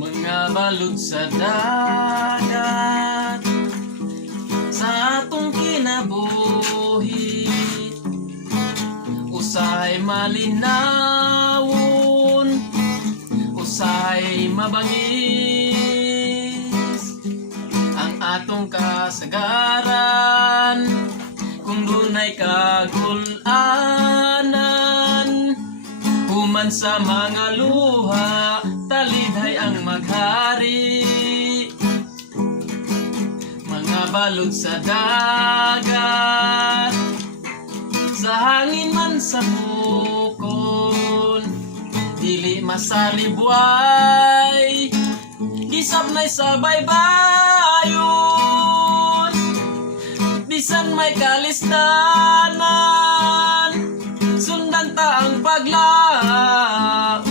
Mga balod sa dagat sa atong kinabuhi, usay malinawon, usay mabangis ang atong kasagaran. Kung dunay kagul-anan, human sa mga luha, talidhay ang maghari. Mga balod sa dagat, sa hangin man sa bukon, dili masalibway, gisap nay sa baybayon. Bisan may kalistanan, sundan ta ang paglaom,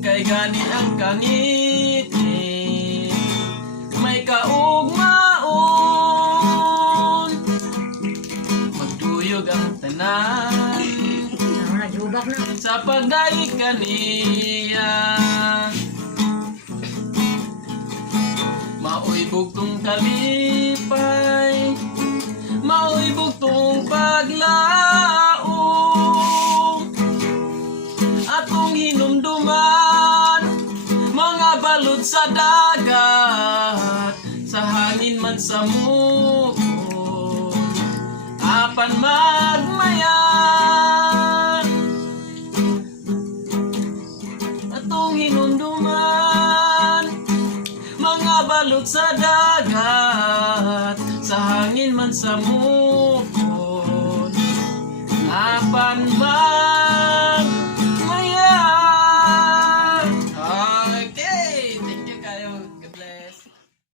kay gani ang kangiti may kaugmaon. Magduyog ang tanan sa pagdaig kaniya, maoy bugtong kalipay, maoy bugtong paglaom, atong hinumduman. Mga balod sa dagat, sa hangin man sa mukon, apan magmaya, atong hinumduman. Mga balod sa dagat, sa hangin man sa mukon, apan magmaya.